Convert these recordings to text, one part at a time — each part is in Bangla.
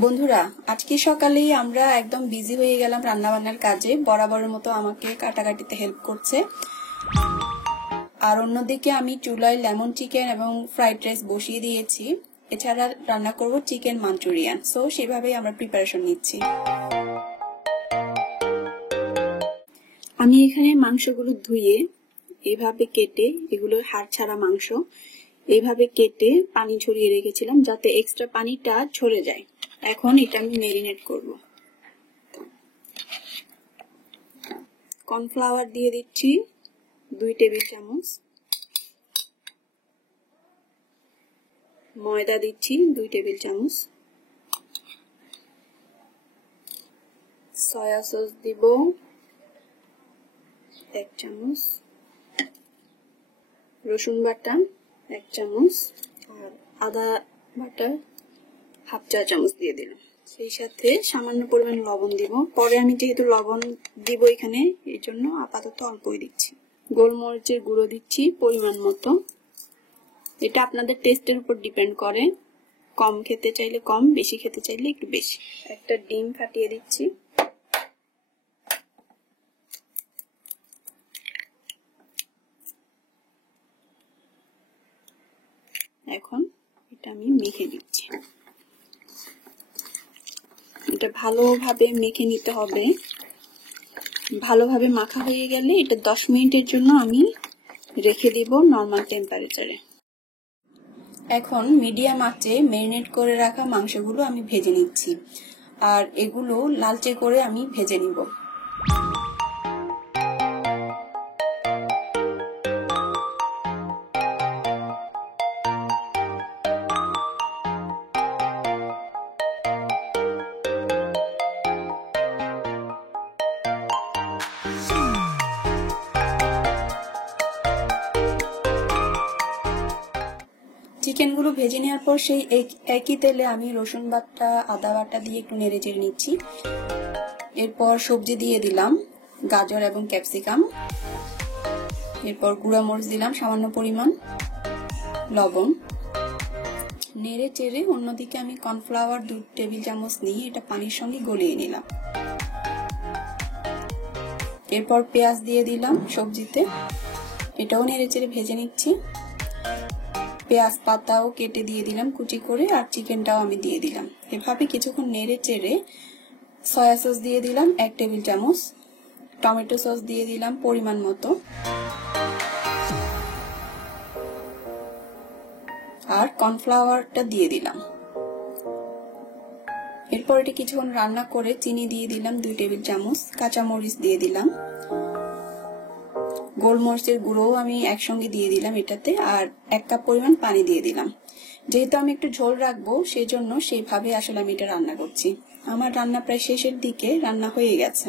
বন্ধুরা, আজকে সকালেই আমরা একদম বিজি হয়ে গেলাম রান্নাবান্নার কাজে। বরাবরের মতো আমাকে কাটাকাটিতে হেল্প করছে। আর অন্যদিকে আমি চুলায় লেমন চিকেন এবং ফ্রাইড রাইস বসিয়ে দিয়েছি। এছাড়া রান্না করব চিকেন মাঞ্চুরিয়ান। সো সেভাবেই আমরা প্রিপারেশন নিচ্ছি। আমি এখানে মাংসগুলো ধুয়ে এভাবে কেটে, এগুলো হাড় ছাড়া মাংস, এইভাবে কেটে পানি ঝরিয়ে রেখেছিলাম যাতে এক্সট্রা পানিটা ঝরে যায়। এখন এটা আমি ম্যারিনেট করব। কর্নফ্লাওয়ার দিয়ে দিচ্ছি 2 টেবিল চামচ, ময়দা দিচ্ছি 2 টেবিল চামচ, সয়া সস দিব 1 চামচ, রসুন বাটা 1 চামচ, আর আদা বাটা হাফ চা চামচ দিয়ে দিলাম। সেই সাথে সামান্য পরিমাণ লবণ দিব। পরে আমি যেহেতু লবণ দিব এখানে, এই জন্য আপাতত অল্পই দিচ্ছি। গোলমরিচের গুঁড়ো দিচ্ছি পরিমাণ মতো। এটা আপনাদের টেস্টের উপর ডিপেন্ড করে, কম খেতে চাইলে কম, বেশি খেতে চাইলে একটু বেশি। একটা ডিম ফাটিয়ে দিচ্ছি। এখন এটা আমি মেখে দিচ্ছি। এটা ভালোভাবে মেখে নিতে হবে। ভালোভাবে মাখা হয়ে গেলে এটা 10 মিনিটের জন্য আমি রেখে দিব নরমাল টেম্পারেচারে। এখন মিডিয়াম আঁচে ম্যারিনেট করে রাখা মাংসগুলো আমি ভেজে নিচ্ছি, আর এগুলো লালচে করে আমি ভেজে নিব। চিকেনগুলো ভেজে নেওয়ার পর সেই একই তেলে আমি রসুন বাটা, আদা বাটা দিয়ে একটু নেড়ে চেড়ে নিচ্ছি। এরপর সবজি দিয়ে দিলাম, গাজর এবং ক্যাপসিকাম। এরপর গুঁড়া মরিচ দিলাম সামান্য পরিমাণ, লবণ। নেড়ে চেড়ে অন্যদিকে আমি কর্নফ্লাওয়ার 2 টেবিল চামচ নিয়ে এটা পানির সঙ্গে গলিয়ে নিলাম। এরপর পেঁয়াজ দিয়ে দিলাম সবজিতে, এটাও নেড়ে চেড়ে ভেজে নিচ্ছি। পেঁয়াজ পাতাও কেটে দিয়ে দিলাম কুচি করে, আর চিকেনটাও আমি দিয়ে দিলাম। এভাবে কিছুক্ষণ নেড়ে চেড়ে সয়া সস দিয়ে দিলাম 1 টেবিল চামচ, টমেটো সস দিয়ে দিলাম পরিমাণ মতো, আর কর্নফ্লাওয়ারটা দিয়ে দিলাম। এরপর এটা কিছুক্ষণ রান্না করে চিনি দিয়ে দিলাম 2 টেবিল চামচ, কাঁচামরিচ দিয়ে দিলাম, গোলমরিচের গুঁড়োও আমি একসঙ্গে দিয়ে দিলাম এটাতে, আর 1 কাপ পরিমাণ পানি দিয়ে দিলাম। যেহেতু আমি একটু ঝোল রাখবো সেজন্য সেইভাবে আসলে আমি এটা রান্না করছি। আমার রান্না প্রায় শেষের দিকে, রান্না হয়ে গেছে।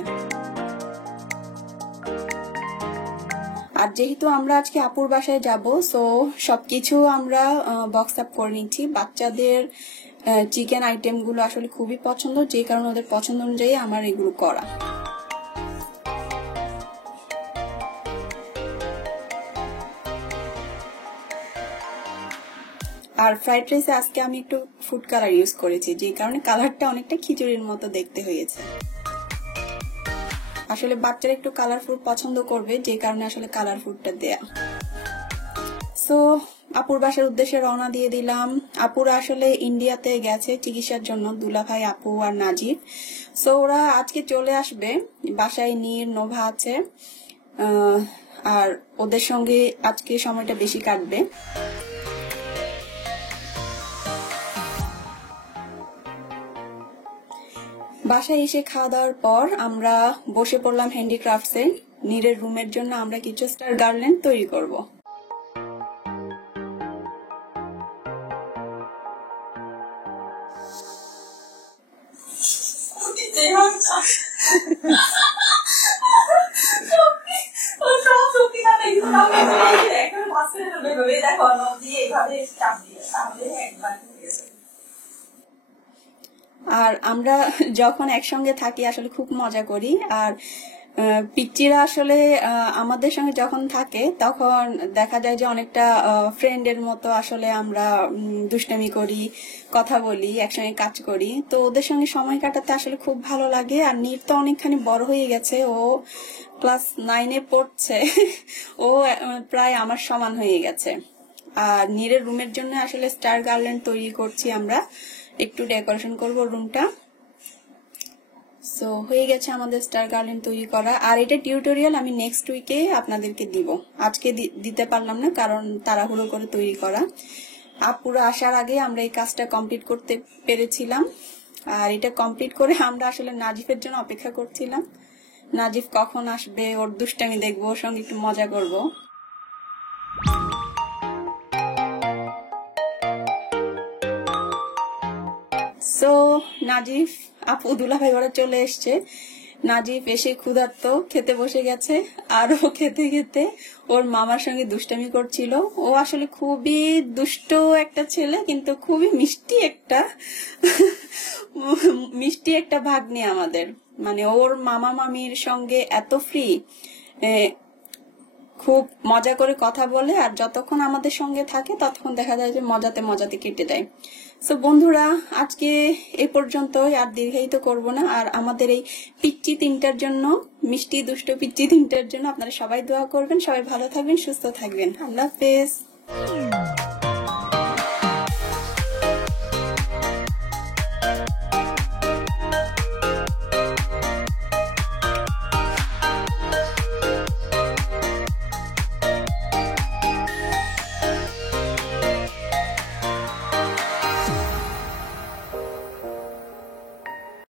আর যেহেতু আমরা আজকে আপুর বাসায় যাব, সো সবকিছু আমরা বক্স আপ করে নিচ্ছি। বাচ্চাদের চিকেন আইটেম গুলো আসলে খুবই পছন্দ, যে কারণে ওদের পছন্দ অনুযায়ী আমার এগুলো করা। আর ফ্রাইড রাইসে আজকে আমি একটু ফুড কালার ইউজ করেছি, যে কারণে কালারটা অনেকটা খিচুড়ির মতো দেখতে হয়েছে। আসলে বাচ্চারা একটু কালারফুল পছন্দ করবে, যে কারণে আসলে কালারফুলটা দেয়া। সো আপুর বাসার উদ্দেশ্যে রওনা দিয়ে দিলাম। আপুরা আসলে ইন্ডিয়াতে গেছে চিকিৎসার জন্য, দুলাভাই, আপু আর নাজিব। সো ওরা আজকে চলে আসবে। বাসায় নীর, নোভা আছে, আর ওদের সঙ্গে আজকে সময়টা বেশি কাটবে। বাসায় এসে খাওয়া দাওয়ার পর আমরা বসে পড়লাম হ্যান্ডিক্রাফটসে। নীরের রুমের জন্য আমরা কিছু স্টার গার্ল্যান্ড তৈরি করব। আর আমরা যখন একসঙ্গে থাকি আসলে খুব মজা করি। আর পিচ্চিরা আসলে আমাদের সঙ্গে যখন থাকে তখন দেখা যায় যে অনেকটা ফ্রেন্ডের মতো আসলে আমরা দুষ্টামি করি, কথা বলি, একসঙ্গে কাজ করি। তো ওদের সঙ্গে সময় কাটাতে আসলে খুব ভালো লাগে। আর নীর তো অনেকখানি বড় হয়ে গেছে, ও ক্লাস 9-এ পড়ছে। ও প্রায় আমার সমান হয়ে গেছে। আর নীরের রুমের জন্য আসলে স্টার গার্ল্যান্ড তৈরি করছি আমরা, একটু ডেকোরেশন করব রুমটা। সো হয়ে গেছে আমাদের স্টার গার্ল্যান্ড তৈরি করা। আর এটা টিউটোরিয়াল আমি নেক্সট উইকে আপনাদেরকে দিব, আজকে দিতে পারলাম না কারণ তাড়াহুড়ো করে তৈরি করা। আপুরা আসার আগে আমরা এই কাজটা কমপ্লিট করতে পেরেছিলাম। আর এটা কমপ্লিট করে আমরা আসলে নাজিফের জন্য অপেক্ষা করছিলাম, নাজিফ কখন আসবে, ওর দুষ্টামি দেখবো, ওর সঙ্গে একটু মজা করব। সো নাজিফ আপু দুলাভাই ঘরে চলে এসছে। নাজিফ এসে ক্ষুধার্ত খেতে বসে গেছে, আর ও খেতে খেতে ওর মামার সঙ্গে দুষ্টামি করছিল। ও আসলে খুবই দুষ্ট একটা ছেলে, কিন্তু খুবই মিষ্টি একটা ভাগ্নে আমাদের। মানে ওর মামা মামির সঙ্গে এত ফ্রি, খুব মজা করে কথা বলে, আর যতক্ষণ আমাদের সঙ্গে থাকে ততক্ষণ দেখা যায় যে মজাতে মজাতে কেটে যায়। সো বন্ধুরা, আজকে এই পর্যন্তই, আর দীর্ঘায়িত করব না। আর আমাদের এই পিচ্চি তিনটার জন্য, মিষ্টি দুষ্ট পিচ্চি তিনটার জন্য আপনারা সবাই দোয়া করবেন। সবাই ভালো থাকবেন, সুস্থ থাকবেন। আল্লাহ হাফেজ।